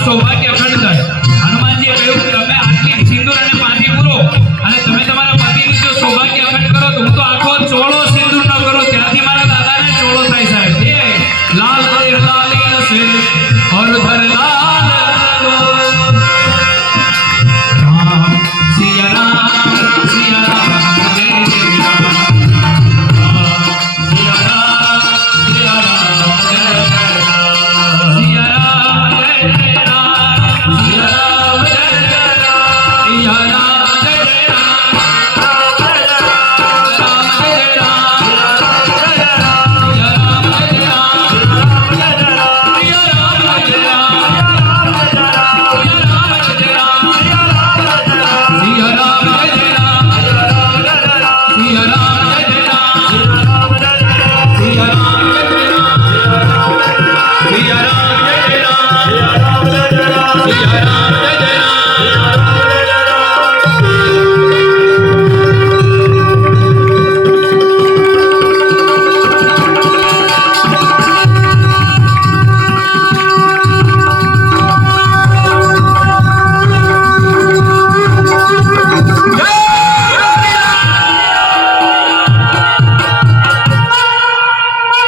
સૌભાગ્ય અખંડ થાય. હનુમાનજીએ કહ્યું તમે આટલી સિંદૂર અને પાથી પૂરો અને તમે તમારા પતિનું જો સૌભાગ્ય અખંડ કરો તો હું તો આખો ચોળો સિંદૂર ન કરું ત્યાંથી મારા દાદાને ચોળો થાય સાહેબ. એ લાલ લાલી સે ઓર ધર લાલ રામ સિયા રામ સિયા રામ જય જય રામ સિયા રામ સિયા રામ જય જય રામ સિયા રામ જય જય રામ સિયા રામ જય જય રામ રામ જય રામ સિયા રામ જય જય राम